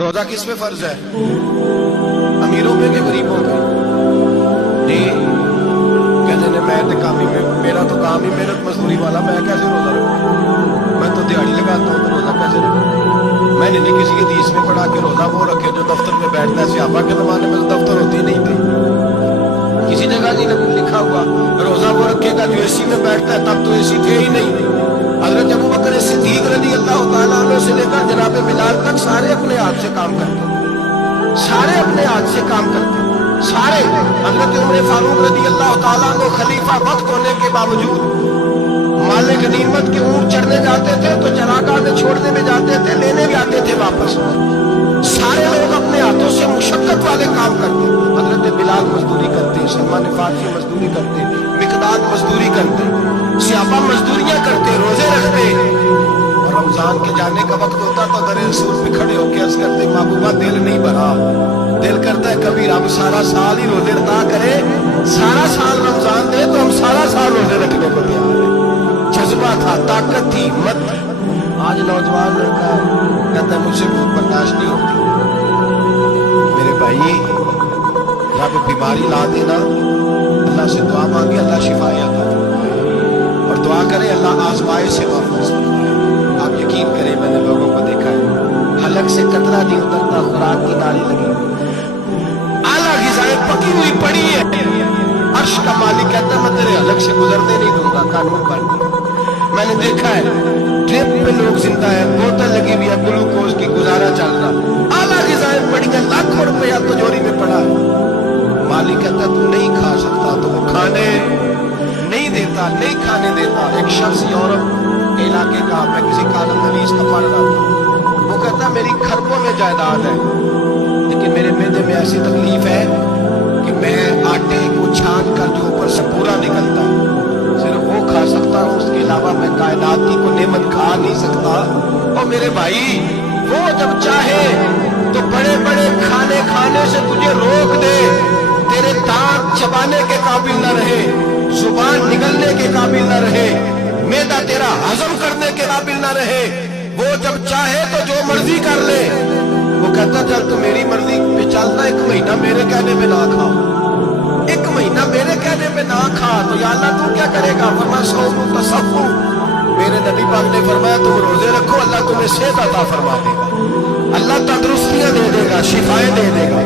روزہ کس پہ فرض ہے؟ امیروں پہ کہ غریبوں پہ؟ جی کہتے ہیں میں تو کام ہی میرا تو کام ہی محنت مزدوری والا، میں کیسے روزہ رکھوں؟ میں تو دیہڑی لگاتا ہوں تو روزہ کیسے رکھوں؟ میں نے نہیں کسی حدیث میں پڑھا کہ روزہ وہ رکھے جو دفتر میں بیٹھتا ہے۔ صحابہ کے زمانے میں تو دفتر ہوتے ہی نہیں تھے، کسی جگہ نہیں لکھا ہوا روزہ وہ رکھے گا جو اے سی میں بیٹھتا ہے، تب تو اے سی تھے ہی نہیں۔ حضرت ابوبکر صدیق رضی اللہ تعالیٰ عنہ سے لے کر جناب بلال تک سارے اپنے ہاتھ سے کام کرتے، سارے اپنے ہاتھ سے کام کرتے، سارے۔ حضرت عمر فاروق رضی اللہ تعالیٰ عنہ خلیفہ وقت ہونے کے باوجود مالک غنیمت کے اونٹ چڑھنے جاتے تھے تو چراگاہ میں چھوڑنے میں جاتے تھے، لینے بھی آتے تھے واپس۔ سارے لوگ اپنے ہاتھوں سے مشقت والے کام کرتے، حضرت بلال مزدوری کرتے، سلمان فارسی مزدوری کرتے، مقداد مزدوری کرتے، صحابہ مزدوریاں کرتے، روزے رکھتے۔ اور رمضان کے جانے کا وقت ہوتا تو در رسول پہ کھڑے ہو کے عرض کرتے محبوبہ دل نہیں بھرا، دل کرتا ہے کبھی رب سارا سال ہی روزے رکھا کرے، سارا سال رمضان دے تو ہم سارا سال روزے رکھنے کو تیار ہیں۔ جذبہ تھا، طاقت تھی، ہمت تھی۔ آج نوجوان لڑکا ہے کہتا ہے مجھ سے بھوک برداشت نہیں ہوتی۔ میرے بھائی رب بیماری لا دینا، اللہ سے دعا مانگے اللہ شفائے عطا فرمائے، اور دعا کرے اللہ آزمائش سے محفوظ فرمائے۔ آپ یقین کریں میں نے لوگوں کو دیکھا ہے حلق سے قطرہ نہیں اترتا، خوراک کی نالی لگی اعلیٰ غذائیں پکی ہوئی پڑی ہے، عرش کا مالک کہتا ہے میں تیرے حلق سے گزرنے نہیں دوں گا، قانون بن گیا۔ میں نے دیکھا ہے ٹرپ پہ لوگ زندہ ہے، بوتل لگی ہوئی ہے، گلوکوز کی گزارا چل رہا، اعلیٰ غذائیں پڑی ہیں، لاکھوں روپیہ تجوری میں پڑا ہے۔ مالک کہتا تو نہیں کھا سکتا، تو وہ کھانے نہیں دیتا، نہیں کھانے دیتا۔ ایک شخص یورپ علاقے کا، میں کسی کالم نویس کا پڑھ رہا تھا، وہ کہتا میری کھربوں میں جائیداد ہے لیکن میرے معدے میں ایسی تکلیف ہے کہ میں آٹے کو چھان کر جو اوپر سے پورا نکلتا صرف وہ کھا سکتا ہوں، اس کے علاوہ میں کائنات کی کوئی نعمت کھا نہیں سکتا۔ اور میرے بھائی وہ جب چاہے تو بڑے بڑے کھانے کھانے سے تجھے روک دے، تیرے دانت چبانے کے قابل نہ رہے، زبان نگلنے کے قابل نہ رہے، معدہ تیرا ہضم کرنے کے قابل نہ رہے، وہ جب چاہے تو جو مرضی کر لے۔ وہ کہتا چل تو میری مرضی پہ چلتا، ایک مہینہ میرے کہنے پہ نہ کھا، ایک مہینہ میرے کہنے پہ نہ کھا، تو یا اللہ تو کیا کرے گا؟ فرمایا صوم تصفو، میرے نبی پاک نے فرمایا تم روزے رکھو، اللہ تمہیں صحت عطا فرما دے گا، اللہ تندرستیاں دے دے گا، شفائیں دے دے گا۔